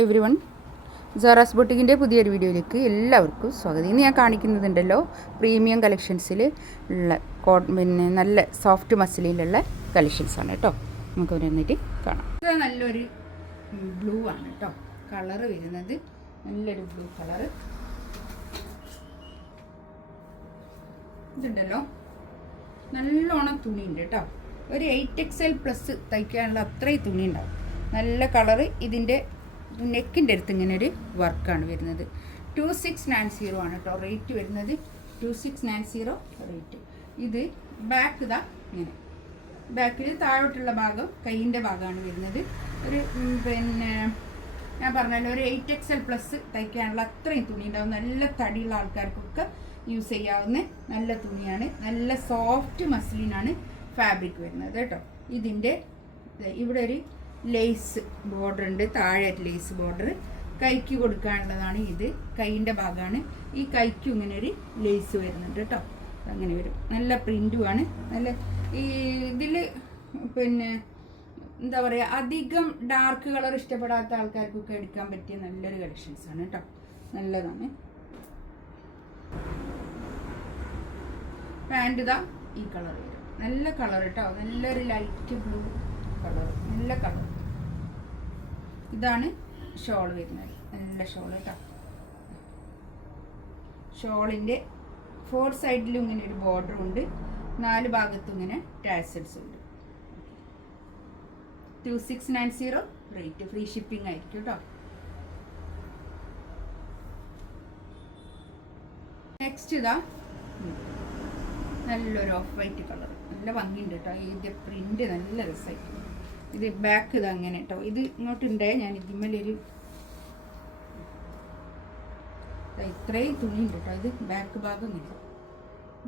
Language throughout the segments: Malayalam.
എവരിവൺ, സാറാസ് ബൊട്ടിക്കിൻ്റെ പുതിയൊരു വീഡിയോയിലേക്ക് എല്ലാവർക്കും സ്വാഗതം. ഇന്ന് ഞാൻ കാണിക്കുന്നതുണ്ടല്ലോ പ്രീമിയം കളക്ഷൻസിൽ ഉള്ള പിന്നെ നല്ല സോഫ്റ്റ് മസിലിലുള്ള കളക്ഷൻസാണ് കേട്ടോ. നമുക്ക് വന്നിട്ട് കാണാം. ഇത് നല്ലൊരു ബ്ലൂ ആണ് കേട്ടോ, കളറ് വരുന്നത് നല്ലൊരു ബ്ലൂ കളറ്. ഇതുണ്ടല്ലോ നല്ലോണം തുണിയുണ്ട് കേട്ടോ. ഒരു 8XL+ തയ്ക്കാനുള്ള അത്രയും തുണി ഉണ്ടാവും. നല്ല കളറ്. ഇതിൻ്റെ നെക്കിൻ്റെ അടുത്ത് ഇങ്ങനെ ഒരു വർക്കാണ് വരുന്നത്. 2690 ആണ് കേട്ടോ റേറ്റ് വരുന്നത്. 2690 റേറ്റ്. ഇത് ബാക്ക് ഇതാ ഇങ്ങനെ, ബാക്കിൽ താഴോട്ടുള്ള ഭാഗം കൈയിൻ്റെ ഭാഗമാണ് വരുന്നത്. ഒരു പിന്നെ ഞാൻ പറഞ്ഞല്ലോ ഒരു 8XL+ തയ്ക്കാനുള്ള അത്രയും തുണി ഉണ്ടാവും. നല്ല തടിയുള്ള ആൾക്കാർക്കൊക്കെ യൂസ് ചെയ്യാവുന്ന നല്ല തുണിയാണ്. നല്ല സോഫ്റ്റ് മസ്ലിനാണ് ഫാബ്രിക് വരുന്നത് കേട്ടോ. ഇതിൻ്റെ ഇവിടെ ഒരു ലേസ് ബോർഡർ ഉണ്ട്, താഴെ ലേസ് ബോർഡർ കൈക്ക് കൊടുക്കാനുള്ളതാണ്. ഇത് കൈയിൻ്റെ ഭാഗമാണ്. ഈ കൈക്കും ഇങ്ങനെ ഒരു ലേസ് വരുന്നുണ്ട് കേട്ടോ. അങ്ങനെ വരും. നല്ല പ്രിൻറ്റുമാണ്. നല്ല ഈ ഇതിൽ പിന്നെ എന്താ പറയുക, അധികം ഡാർക്ക് കളർ ഇഷ്ടപ്പെടാത്ത ആൾക്കാർക്കൊക്കെ എടുക്കാൻ പറ്റിയ നല്ലൊരു കളക്ഷൻസാണ് കേട്ടോ. നല്ലതാണ്. പാൻറ് ഇതാ ഈ കളർ വരും. നല്ല കളർ കേട്ടോ, നല്ലൊരു ലൈറ്റ് ബ്ലൂ കളർ, നല്ല കളർ. ഇതാണ് ഷോൾ വരുന്നത്. നല്ല ഷോൾ കേട്ടോ. ഷോളിൻ്റെ 4 സൈഡിലും ഇങ്ങനെ ഒരു ബോർഡർ ഉണ്ട്. 4 ഭാഗത്തും ഇങ്ങനെ ടാസൽസ് ഉണ്ട്. 2690 റേറ്റ്. ഫ്രീ ഷിപ്പിംഗ് ആയിരിക്കും കേട്ടോ. നെക്സ്റ്റ് ഇതാ നല്ലൊരു ഓഫ് വൈറ്റ് കളർ. നല്ല ഭംഗിയുണ്ട് കേട്ടോ. ഇതിൻ്റെ പ്രിന്റ് നല്ല രസമായിരിക്കും. ഇത് ബാക്ക് ഇത് അങ്ങനെ കേട്ടോ. ഇത് ഇങ്ങോട്ടുണ്ടേ ഞാൻ ഇതിന്മേലൊരു ഇത്രയും തുണിയുണ്ട് കേട്ടോ. ഇത് ബാക്ക് ഭാഗം ഇങ്ങനെ,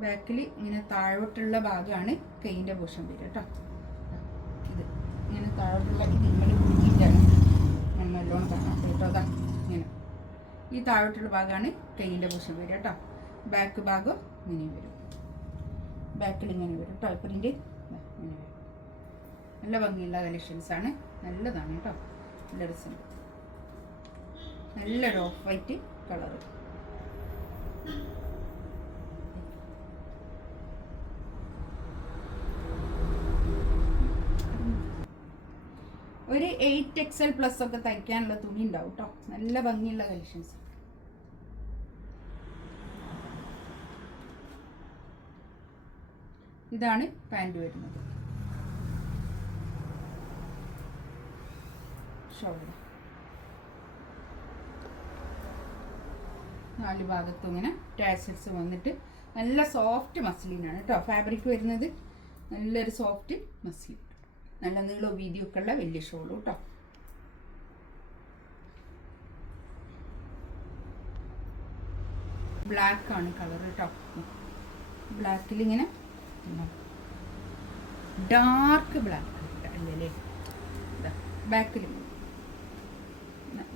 ബാക്കിൽ ഇങ്ങനെ താഴോട്ടുള്ള ഭാഗമാണ് കൈയിൻ്റെ പോഷൻ വരിക കേട്ടോ. ഇത് ഇങ്ങനെ താഴോട്ടുള്ള ഇതിന്മേൽ കുഞ്ഞിട്ടാണ് ഞാൻ നല്ലോണം കാണാം കേട്ടോ. അതാ ഇങ്ങനെ ഈ താഴോട്ടുള്ള ഭാഗമാണ് കൈയിൻ്റെ പോഷൻ വരിക കേട്ടോ. ബാക്ക് ഭാഗം ഇങ്ങനെ വരും. ബാക്കിൽ ഇങ്ങനെ വരും കേട്ടോ. പ്രിന്റ് ഇങ്ങനെ വരും. നല്ല ഭംഗിയുള്ള കളക്ഷൻസാണ്. നല്ലതാണ് കേട്ടോ. നല്ല രസമുണ്ട്. നല്ലൊരു ഓഫ് വൈറ്റ് കളറ്. ഒരു 8XL+ ഒക്കെ തയ്ക്കാനുള്ള തുണി ഉണ്ടാവും കേട്ടോ. നല്ല ഭംഗിയുള്ള കളക്ഷൻസ്. ഇതാണ് പാൻറ് വരുന്നത്. ഷോൾഡർ 4 ഭാഗത്തും ഇങ്ങനെ ടാസൽസ് വന്നിട്ട് നല്ല സോഫ്റ്റ് മസ്ലിനാണ് കേട്ടോ ഫാബ്രിക് വരുന്നത്. നല്ലൊരു സോഫ്റ്റ് മസ്ലിൻ. നല്ല നീളവും വീതിയൊക്കെ ഉള്ള വലിയ ഷോളും കേട്ടോ. ബ്ലാക്ക് ആണ് കളർ കേട്ടോ. ബ്ലാക്കിൽ ഇങ്ങനെ ഡാർക്ക് ബ്ലാക്ക് അല്ലേ. ബാക്കിൽ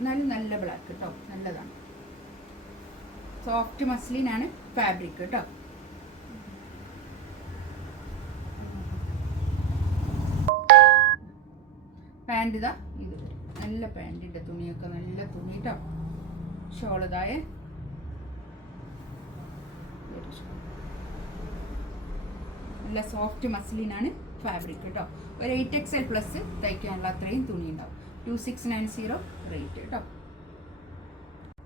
നല്ല ബ്ലാക്ക് കേട്ടോ. നല്ലതാണ്. സോഫ്റ്റ് മസ്ലിനാണ് ഫാബ്രിക് കേട്ടോ. പാൻറ് ഇതാ ഇത് വരും. നല്ല പാൻറ്റിൻ്റെ തുണിയൊക്കെ നല്ല തുണി കേട്ടോ. ഷോൾ ഇതായ നല്ല സോഫ്റ്റ് മസ്ലിനാണ് ഫാബ്രിക് കേട്ടോ. ഒരു 8XL+ തയ്ക്കാനുള്ള അത്രയും തുണി ഉണ്ടാവും. 2690 റേറ്റ് കേട്ടോ.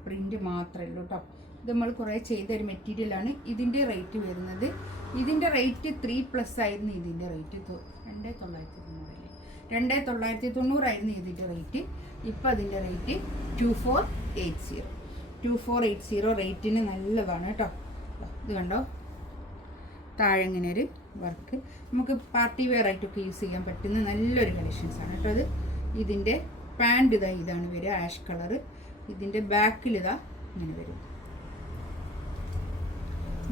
പ്രിന്റ് മാത്രമേ ഉള്ളൂ കേട്ടോ. ഇത് നമ്മൾ കുറേ ചെയ്തൊരു മെറ്റീരിയലാണ്. ഇതിൻ്റെ റേറ്റ് വരുന്നത്, ഇതിൻ്റെ റേറ്റ് 3+ ആയിരുന്നു. ഇതിൻ്റെ റേറ്റ് 2990 ആയിരുന്നു ഇതിൻ്റെ റേറ്റ്. ഇപ്പോൾ അതിൻ്റെ റേറ്റ് 2480 റേറ്റിന് നല്ലതാണ് കേട്ടോ. ഇത് കണ്ടോ, താഴെ ഇങ്ങനെ ഒരു വർക്ക്. നമുക്ക് പാർട്ടി വെയർ ആയിട്ടൊക്കെ യൂസ് ചെയ്യാൻ പറ്റുന്ന നല്ലൊരു കളക്ഷൻസാണ് കേട്ടോ. അത് ഇതിൻ്റെ പാൻറ് ഇതാ ഇതാണ് വരിക, ആഷ് കളറ്. ഇതിൻ്റെ ബാക്കിൽ ഇതാ ഇങ്ങനെ വരും.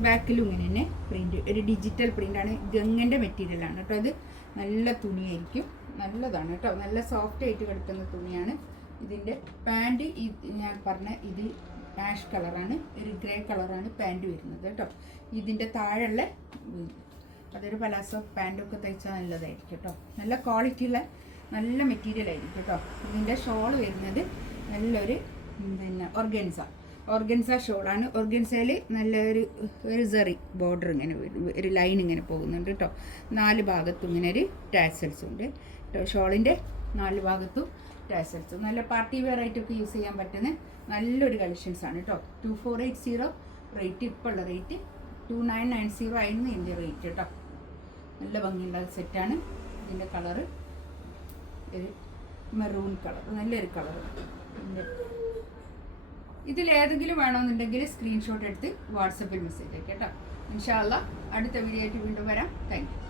ബാക്കിലും ഇങ്ങനെ തന്നെ പ്രിൻറ്റ്, ഒരു ഡിജിറ്റൽ പ്രിൻ്റാണ്. ഗംഗൻ്റെ മെറ്റീരിയലാണ് കേട്ടോ. അത് നല്ല തുണിയായിരിക്കും. നല്ലതാണ് കേട്ടോ. നല്ല സോഫ്റ്റ് ആയിട്ട് കിടക്കുന്ന തുണിയാണ്. ഇതിൻ്റെ പാൻറ് ഞാൻ പറഞ്ഞ ഇത് ആഷ് കളറാണ്, ഒരു ഗ്രേ കളറാണ് പാൻറ് വരുന്നത് കേട്ടോ. ഇതിൻ്റെ താഴെയുള്ള അതൊരു പലാസോ പാൻറ്റൊക്കെ തയ്ച്ചാൽ നല്ലതായിരിക്കും കേട്ടോ. നല്ല ക്വാളിറ്റിയുള്ള നല്ല മെറ്റീരിയൽ ആയിരിക്കും കേട്ടോ. ഇതിൻ്റെ ഷോൾ വരുന്നത് നല്ലൊരു പിന്നെ ഓർഗൻസ ഷോളാണ്. ഓർഗൻസയിൽ നല്ലൊരു സെറി ബോർഡർ ഇങ്ങനെ ഒരു ലൈൻ ഇങ്ങനെ പോകുന്നുണ്ട് കേട്ടോ. 4 ഭാഗത്തും ഇങ്ങനെ ഒരു ടാസൽസ് ഉണ്ട് കേട്ടോ. ഷോളിൻ്റെ 4 ഭാഗത്തും ടാസൽസ്. നല്ല പാർട്ടി വെയർ ആയിട്ടൊക്കെ യൂസ് ചെയ്യാൻ പറ്റുന്ന നല്ലൊരു കളക്ഷൻസാണ് കേട്ടോ. 2480 റേറ്റ്, ഇപ്പോൾ ഉള്ള റേറ്റ് 2990 ആയിരുന്നു ഇതിൻ്റെ റേറ്റ് കേട്ടോ. നല്ല ഭംഗിയുള്ള സെറ്റാണ്. ഇതിൻ്റെ കളറ് ഒരു മെറൂൺ കളർ, നല്ലൊരു കളർ. ഇതിലേതെങ്കിലും വേണമെന്നുണ്ടെങ്കിൽ സ്ക്രീൻഷോട്ട് എടുത്ത് വാട്സപ്പിൽ മെസ്സേജ് അയക്കാം കേട്ടോ. ഇൻഷാ അല്ലാഹ് അടുത്ത വീഡിയോ ആയിട്ട് വീണ്ടും വരാം. Thank you.